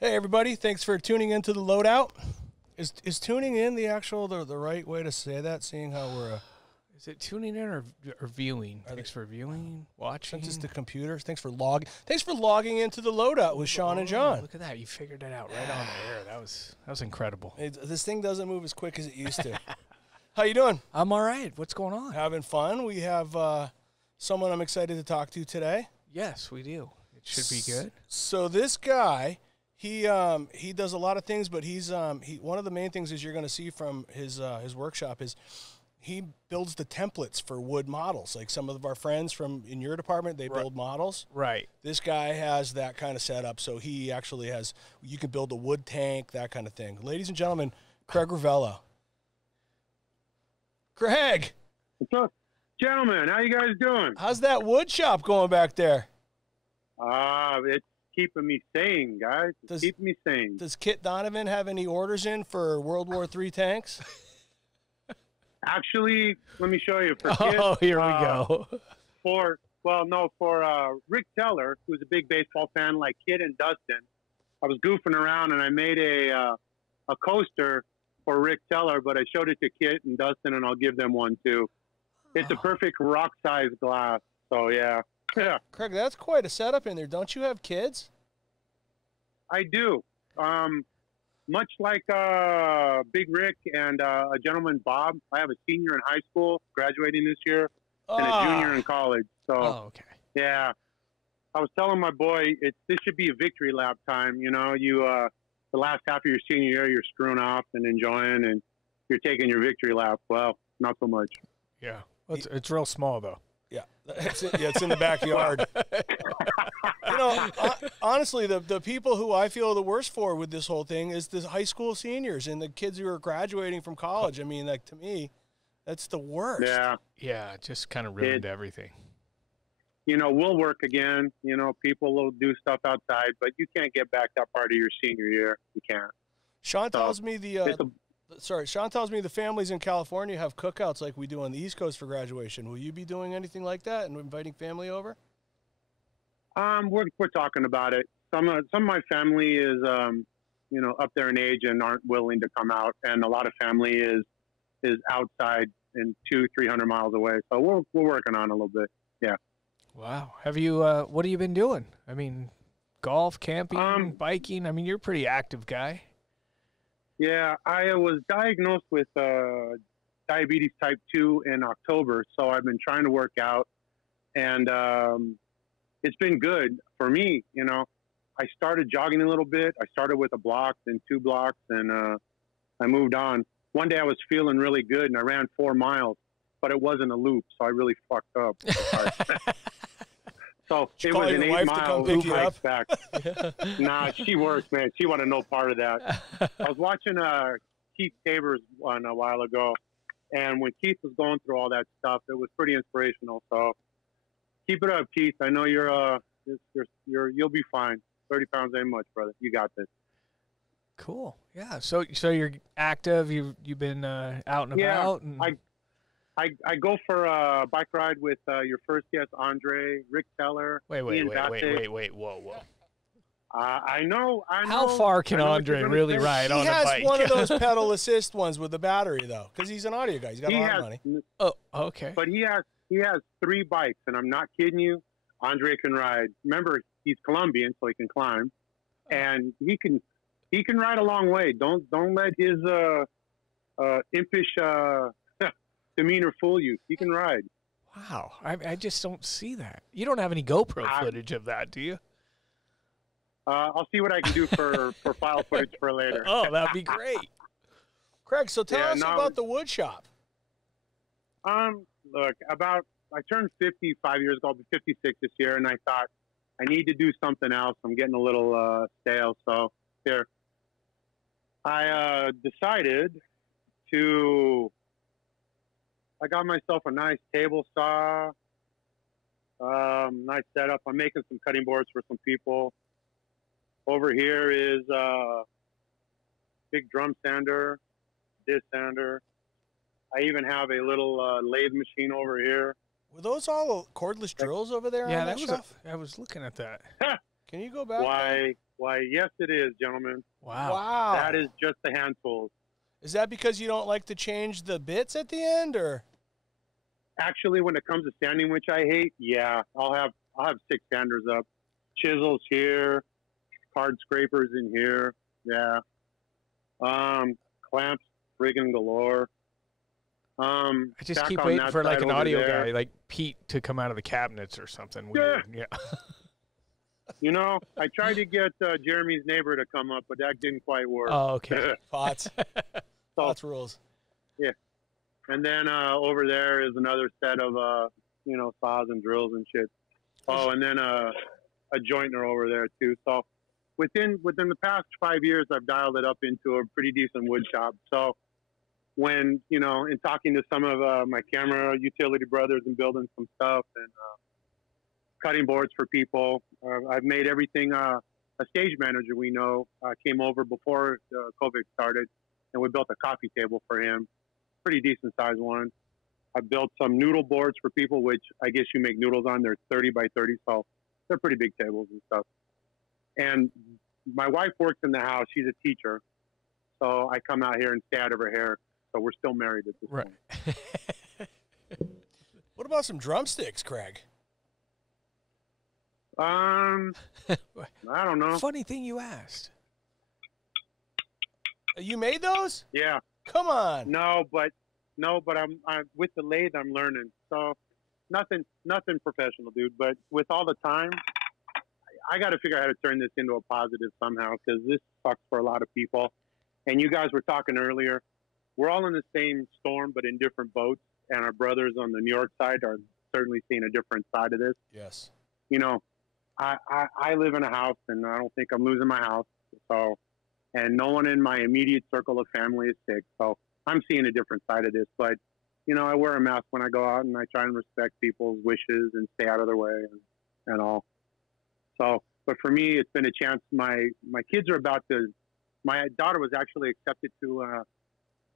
Hey everybody, thanks for tuning into the Loadout. Is tuning in the right way to say that, seeing how we're Is it tuning in or viewing? Thanks for viewing, watching. since it's the computers. Thanks for logging into the Loadout with Sean and John. Look at that. You figured it out right on the air. That was incredible. This thing doesn't move as quick as it used to. How you doing? I'm all right. What's going on? Having fun. We have someone I'm excited to talk to today. Yes, we do. It should be good. So this guy, he does a lot of things, but one of the main things is you're going to see from his workshop is he builds the templates for wood models. Like some of our friends in your department, they build models. Right. This guy has that kind of setup, so he actually has. You can build a wood tank, that kind of thing. Ladies and gentlemen, Craig Rovello. Craig, What's up, gentlemen? How you guys doing? how's that wood shop going back there? It's keeping me sane, guys. It's keeping me sane. Does Kit Donovan have any orders in for World War III tanks? Actually, let me show you. For kids, Oh, here we go. For Rick Teller, who's a big baseball fan like Kid and Dustin, I was goofing around and I made a coaster for Rick Teller, but I showed it to Kit and Dustin, and I'll give them one too. It's a perfect rock-sized glass. So yeah. Craig, that's quite a setup in there. Don't you have kids? I do. Much like Big Rick and a gentleman, Bob, I have a senior in high school graduating this year and a junior in college. So, Okay. yeah. I was telling my boy, this should be a victory lap time. You know, the last half of your senior year, you're screwing off and enjoying, and you're taking your victory lap. Well, not so much. Yeah. Well, it's real small, though. Yeah, it's in the backyard. Honestly, the people who I feel the worst for with this whole thing is the high school seniors and the kids who are graduating from college. I mean, like, to me, that's the worst. Yeah. Yeah, it just kind of ruined everything. You know, we'll work again. You know, people will do stuff outside, but you can't get back that part of your senior year. You can't. Sean tells me Sean tells me the families in California have cookouts like we do on the East Coast for graduation. Will you be doing anything like that and inviting family over? We're talking about it. Some of my family is up there in age and aren't willing to come out, and a lot of family is outside and 200-300 miles away. So we're working on it a little bit. Yeah. Wow. Have you? What have you been doing? I mean, golf, camping, biking. I mean, you're a pretty active guy. Yeah, I was diagnosed with diabetes type 2 in October, so I've been trying to work out, and it's been good for me. You know, I started jogging a little bit. I started with a block, then 2 blocks, and I moved on. One day I was feeling really good, and I ran 4 miles, but it wasn't a loop, so I really fucked up. So it was an 8-mile loop hike back. Nah, she works, man. She wanted no part of that. I was watching Keith Tabor's one a while ago, and when Keith was going through all that stuff, it was pretty inspirational. So keep it up, Keith. I know you'll be fine. 30 pounds ain't much, brother. You got this. Cool. Yeah. So you're active. You've been out and about. And... I go for a bike ride with your first guest, Andre, Rick Teller. Wait. Whoa. I know. How far can Andre really ride on a bike? He has one of those pedal assist ones with the battery, though, because he's an audio guy. He's got a lot of money. Oh, okay. But he has 3 bikes, and I'm not kidding you. Andre can ride. Remember, he's Colombian, so he can climb, and he can ride a long way. Don't let his impish demeanor fool you. He can ride. Wow. I just don't see that. You don't have any GoPro footage of that, do you? I'll see what I can do for file footage for later. Oh, that'd be great. Craig, so tell us about the wood shop. Look, I turned 50 5 years ago. I'll be 56 this year, and I thought I need to do something else. I'm getting a little stale, so there. I decided to. I got myself a nice table saw, nice setup. I'm making some cutting boards for some people. Over here is a big drum sander, disc sander. I even have a little lathe machine over here. Were those all cordless drills over there? Yeah, on that stuff? I was looking at that. Can you go back? Why? Why, yes, it is, gentlemen. Wow. Wow. That is just the hand tools. Is that because you don't like to change the bits at the end, or? Actually, when it comes to sanding, which I hate, yeah, I'll have 6 sanders up, chisels here, card scrapers in here, yeah, clamps friggin' galore. I just tack keep on waiting that for like side an over audio there. guy like Pete to come out of the cabinets or something weird. Yeah. You know, I tried to get Jeremy's neighbor to come up, but that didn't quite work. Oh, okay. Pots. Pots rules. Yeah. And then over there is another set of, saws and drills and shit. Oh, and then a jointer over there too. So within the past 5 years, I've dialed it up into a pretty decent wood shop. So when, in talking to some of my camera utility brothers and building some stuff and cutting boards for people, I've made everything. A stage manager we know came over before COVID started, and we built a coffee table for him. Pretty decent sized one. I built some noodle boards for people, which I guess you make noodles on. They're 30 by 30, so they're pretty big tables and stuff. And my wife works in the house. She's a teacher. So I come out here and stay out of her hair. So we're still married at this point. What about some drumsticks, Craig? I don't know. Funny thing you asked. You made those? Yeah. Come on. No, but I'm with the lathe. I'm learning. So nothing professional, dude. But with all the time, I got to figure out how to turn this into a positive somehow, because this sucks for a lot of people. And you guys were talking earlier. We're all in the same storm, but in different boats. And our brothers on the New York side are certainly seeing a different side of this. Yes. I live in a house, and I don't think I'm losing my house. So, and no one in my immediate circle of family is sick. So I'm seeing a different side of this. But, I wear a mask when I go out, and I try and respect people's wishes and stay out of their way and all. So, but for me, it's been a chance. My kids are about to. My daughter was actually accepted to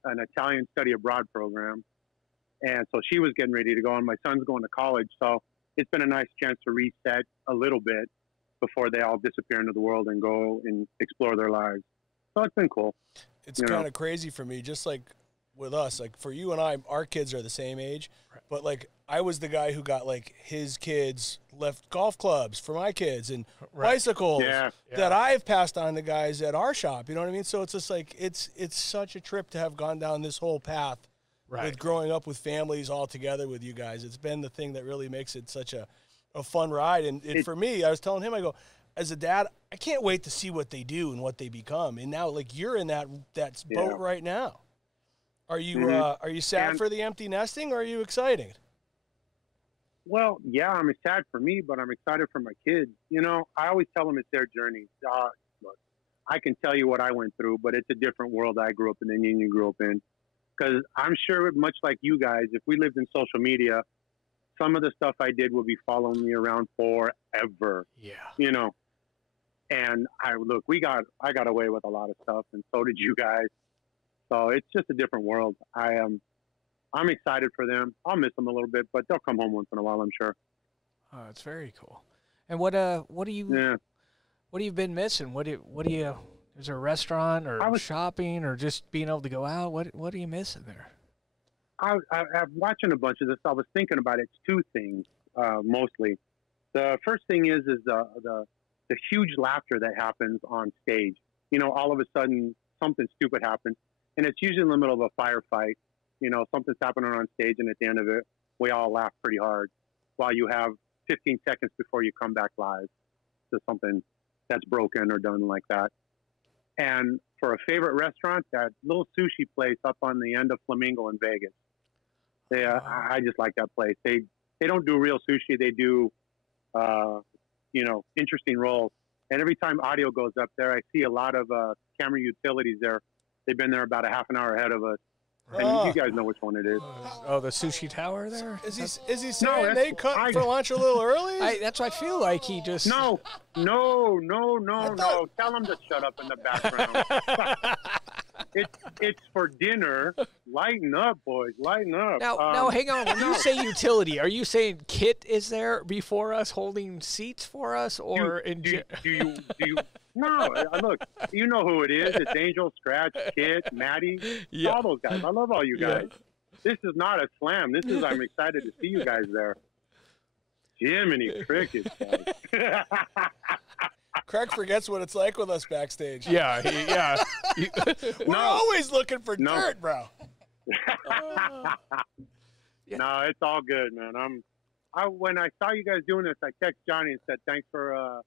an Italian study abroad program, and so she was getting ready to go. And my son's going to college, so it's been a nice chance to reset a little bit before they all disappear into the world and go and explore their lives. So it's been cool. It's kind of crazy for me, just like with us, like for you and I, our kids are the same age, but like I was the guy who got like his kids left golf clubs for my kids and bicycles that I've passed on to guys at our shop. You know what I mean? So it's just like, it's such a trip to have gone down this whole path with growing up with families all together with you guys. It's been the thing that really makes it such a fun ride. And for me, I was telling him, I go, as a dad, I can't wait to see what they do and what they become. And now, like, you're in that boat right now. Are you sad for the empty nesting, or are you excited? Well, yeah, I'm sad for me, but I'm excited for my kids. I always tell them it's their journey. Look, I can tell you what I went through, but it's a different world I grew up in than you grew up in. Because I'm sure, much like you guys, if we lived in social media, some of the stuff I did would be following me around forever. Yeah. And I got away with a lot of stuff, and so did you guys. So it's just a different world. I'm excited for them. I'll miss them a little bit, but they'll come home once in a while, I'm sure. Oh, it's very cool. And what do you been missing? What do you is there a restaurant or shopping or just being able to go out? What are you missing there? I'm watching a bunch of this. I was thinking about it. It's two things, mostly. The first thing is the huge laughter that happens on stage. All of a sudden something stupid happens, and it's usually in the middle of a firefight. Something's happening on stage, and at the end of it, we all laugh pretty hard while you have 15 seconds before you come back live to something that's broken or done like that. And for a favorite restaurant, that little sushi place up on the end of Flamingo in Vegas. I just like that place. They don't do real sushi. They do, interesting rolls. And every time audio goes up there, I see a lot of camera utilities there. They've been there about a half an hour ahead of us. And you guys know which one it is. Oh, the sushi tower there? Is he saying they cut for lunch a little early? That's what I feel like. He just... No. Tell him to shut up in the background. It's for dinner. Lighten up, boys. Lighten up. Now, hang on. When you say utility, are you saying Kit is there before us holding seats for us? Or do No, look, you know who it is. It's Angel, Scratch, Kid, Maddie, all those guys. I love all you guys. This is not a slam. This is, I'm excited to see you guys there. Jiminy crickets, guys. Craig forgets what it's like with us backstage. Yeah. We're always looking for dirt, bro. No, it's all good, man. When I saw you guys doing this, I texted Johnny and said, thanks for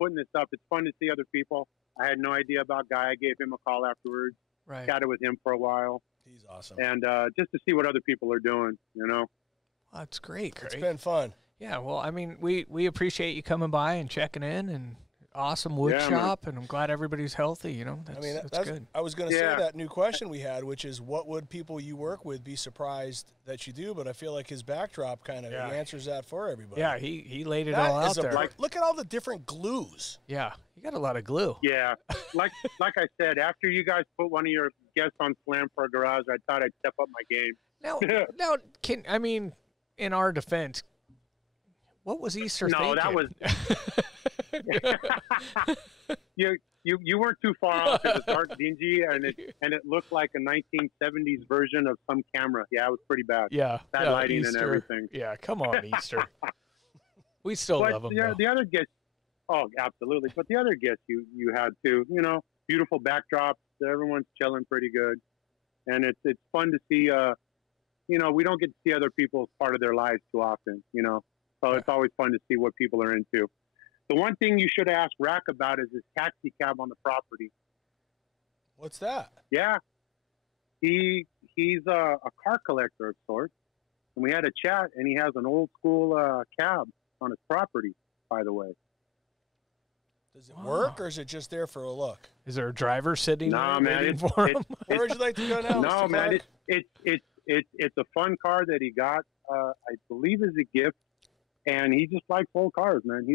putting this up. It's fun to see other people. I had no idea about Guy. I gave him a call afterwards. Right. Chatted with him for a while. He's awesome. And just to see what other people are doing, you know. Well, that's great, Craig. It's been fun. Yeah, well, I mean, we appreciate you coming by and checking in, and awesome wood shop, and I'm glad everybody's healthy, you know. That's good. I was going to say that new question we had, which is what would people you work with be surprised that you do, but I feel like his backdrop kind of answers that for everybody. Yeah, he laid it all out there. Look at all the different glues. Yeah, you got a lot of glue. Yeah, like I said, after you guys put one of your guests on Slam for a garage, I thought I'd step up my game. Now, in our defense, what was Easter thinking? That was you weren't too far off. It was dark, dingy, and it looked like a 1970s version of some camera. Yeah, it was pretty bad. Yeah, bad lighting Easter, and everything. Yeah, come on, Easter. We still love them. Yeah, the other guests. Oh, absolutely. But the other guests you had too. You know, beautiful backdrops. Everyone's chilling pretty good, and it's fun to see. You know, we don't get to see other people's part of their lives too often. You know. So it's always fun to see what people are into. The one thing you should ask Rack about is his taxi cab on the property. What's that? Yeah. He's a car collector of sorts. And we had a chat, and he has an old school cab on his property, by the way. Does it work, or is it just there for a look? Is there a driver sitting there waiting for him? Where would you like to go now? No, Mr. man. It's a fun car that he got, I believe, as a gift. And he just likes old cars, man.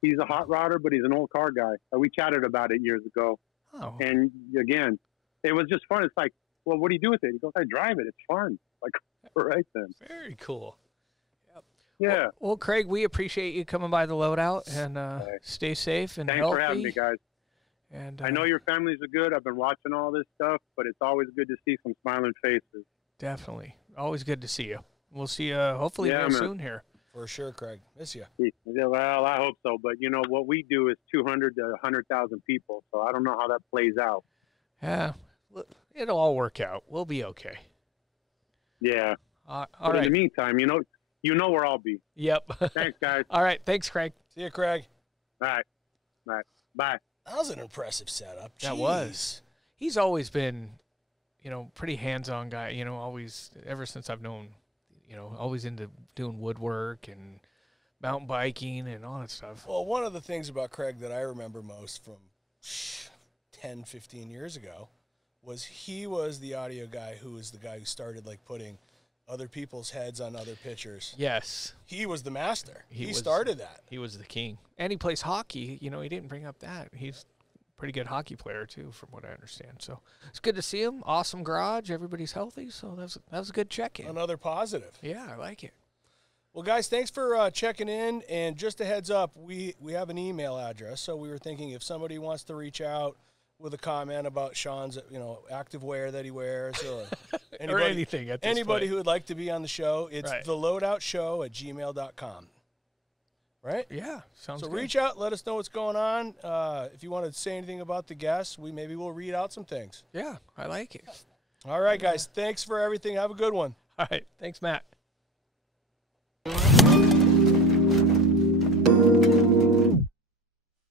He's a hot rodder, but he's an old car guy. We chatted about it years ago. Oh. And again, it was just fun. It's like, well, what do you do with it? He goes, I drive it. It's fun. Like, all right then. Very cool. Yep. Yeah. Well, Craig, we appreciate you coming by the loadout, and stay safe and Thanks healthy. for having me, guys. And I know your families are good. I've been watching all this stuff, but it's always good to see some smiling faces. Definitely. Always good to see you. We'll see you hopefully real soon here. For sure, Craig. Miss you. Yeah, well, I hope so. But, you know, what we do is 200 to 100,000 people, so I don't know how that plays out. Yeah, it'll all work out. We'll be okay. Yeah. All but right. in the meantime, you know where I'll be. Yep. Thanks, guys. All right. Thanks, Craig. See you, Craig. All right. Bye. That was an impressive setup. Jeez. That was. He's always been, pretty hands-on guy, always, ever since I've known, always into doing woodwork and mountain biking and all that stuff. Well, one of the things about Craig that I remember most from 10, 15 years ago was he was the audio guy who was the guy who started, like, putting other people's heads on other pitchers. Yes. He was the master. He started that. He was the king. And he plays hockey. He didn't bring up that. He's a pretty good hockey player, too, from what I understand. So it's good to see him. Awesome garage. Everybody's healthy. So that was a good check-in. Another positive. Yeah, I like it. Well, guys, thanks for checking in. And just a heads up, we have an email address. So we were thinking if somebody wants to reach out with a comment about Sean's, active wear that he wears, or anybody, or anything at this anybody point. who would like to be on the show, it's theloadoutshow@gmail.com. Right? Yeah, sounds good. So reach out, let us know what's going on. If you want to say anything about the guests, maybe we'll read out some things. Yeah, I like it. All right, guys. Thanks for everything. Have a good one. All right. Thanks, Matt.